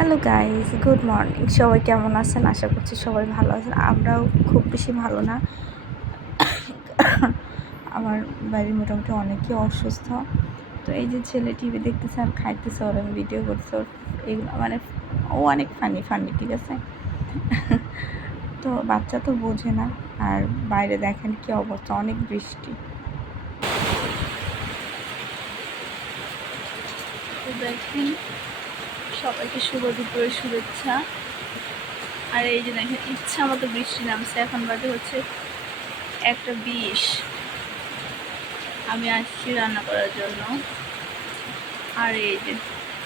Hello guys, good morning. সবাই কেমন আছেন? আশা করছি সবাই ভালো আছেন। আমরাও খুব বেশি ভালো না। আমার বাড়ির মোটামুটি অনেকেই অসুস্থ। তো এই যে ছেলে টিভি দেখতেছে আর খাইতেছে, ওর আমি ভিডিও করছি। ওর এগুলো মানে ও অনেক ফানি ফানি, ঠিক আছে। তো বাচ্চা তো বোঝে না। আর বাইরে দেখেন কি অবস্থা, অনেক বৃষ্টি। দেখেন, সবাইকে শুভ দুপুরের শুভেচ্ছা। আর এই যে দেখেন, ইচ্ছা মতো বৃষ্টি নামছে। এখন বাজে হচ্ছে 1:20। আমি আসছি রান্না করার জন্য। আর এই যে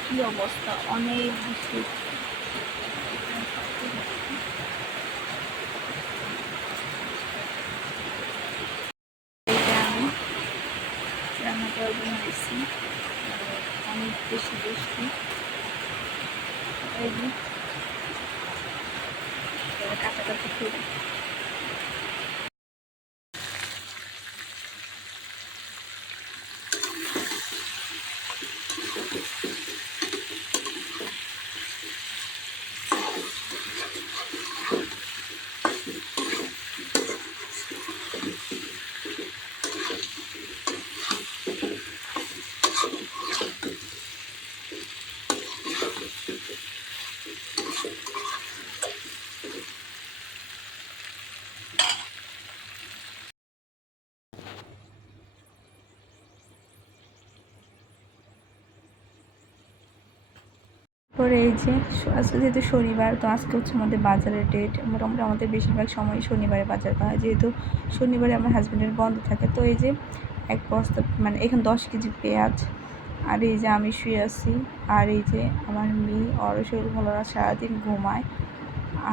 কি অবস্থা, অনেক বৃষ্টি। আমি রান্না করার জন্য এসেছি, অনেক বেশি বৃষ্টি। এই যে কাটাকাটি করে পরে এই যে আজকে যেহেতু শনিবার, তো আজকে হচ্ছে আমাদের বাজারের ডেট। মোটামুটি আমাদের বেশিরভাগ সময় শনিবারে বাজার করা হয়, যেহেতু শনিবারে আমার হাজব্যান্ডের বন্ধ থাকে। তো এই যে এক বস্তা মানে এখানে 10 কেজি পেঁয়াজ। আর এই যে আমি শুয়ে আছি, আর এই যে আমার মেয়ে, ওর শরীর ভালো না, সারাদিন ঘুমায়।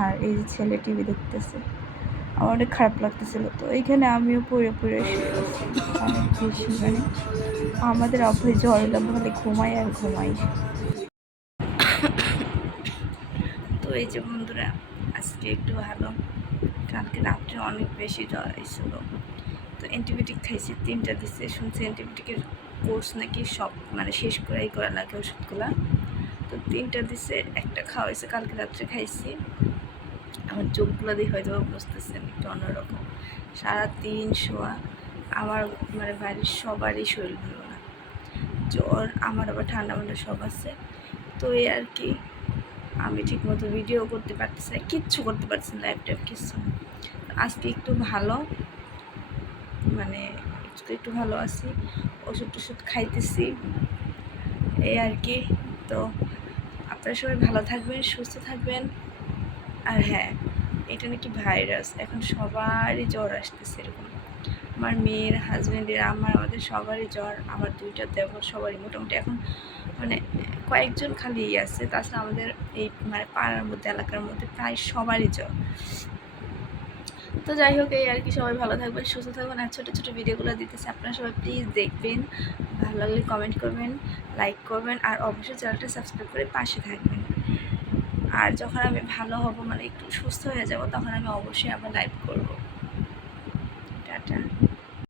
আর এই যে ছেলে টিভি দেখতেছে। আমার অনেক খারাপ লাগতেছিল, তো এইখানে আমিও পড়ে পড়ে শুয়ে আছি অনেক বেশি। মানে আমাদের অভ্যাস জ্বর এলাম বলে ঘুমাই আর ঘুমাই। তো এই যে বন্ধুরা, আজকে একটু ভালো। কালকে রাত্রে অনেক বেশি জ্বর হয়েছিল, তো অ্যান্টিবায়োটিক খাইছি, 3টা দিচ্ছে। শুনছি অ্যান্টিবায়োটিকের কোর্স নাকি সব মানে শেষ করাই করা লাগে ওষুধগুলা। তো 3টা দিচ্ছে, একটা খাওয়াইছে, কালকে রাত্রে খাইছি। আমার চোখগুলো দিয়ে হয়তো বুঝতেছেন একটু অন্যরকম। সারাদিন শোয়া। আমার মানে বাড়ির সবারই শরীর ভালো না, জ্বর, আমার আবার ঠান্ডা মান্ডা সব আছে। তো এই আর কি, আমি ঠিকমতো ভিডিও করতে পারতেছি না, কিচ্ছু করতে পারছি না, লাইভ টাইভ কিচ্ছু না। আজকে একটু ভালো, মানে একটু ভালো আছি, ওষুধ টষুধ খাইতেছি, এই আর কি। তো আপনারা সবাই ভালো থাকবেন, সুস্থ থাকবেন। আর হ্যাঁ, এটা নাকি ভাইরাস, এখন সবারই জ্বর আসতেছে এরকম। আমার মেয়ের, হাজব্যান্ডের, আমাদের সবারই জ্বর। আমার 2টা দেবর, সবারই মোটামুটি এখন মানে কয়েকজন খালি আছে, তাছাড়া আমাদের এই মানে পাড়ার মধ্যে, এলাকার মধ্যে প্রায় সবারই জ্বর। তো যাই হোক, এই আর কি, সবাই ভালো থাকবেন, সুস্থ থাকবেন। আর ছোটো ছোটো ভিডিওগুলো দিতেছে, আপনারা সবাই প্লিজ দেখবেন, ভালো লাগলে কমেন্ট করবেন, লাইক করবেন, আর অবশ্যই চ্যানেলটা সাবস্ক্রাইব করে পাশে থাকবেন। আর যখন আমি ভালো হব, মানে একটু সুস্থ হয়ে যাব, তখন আমি অবশ্যই আবার লাইভ করব। টাটা।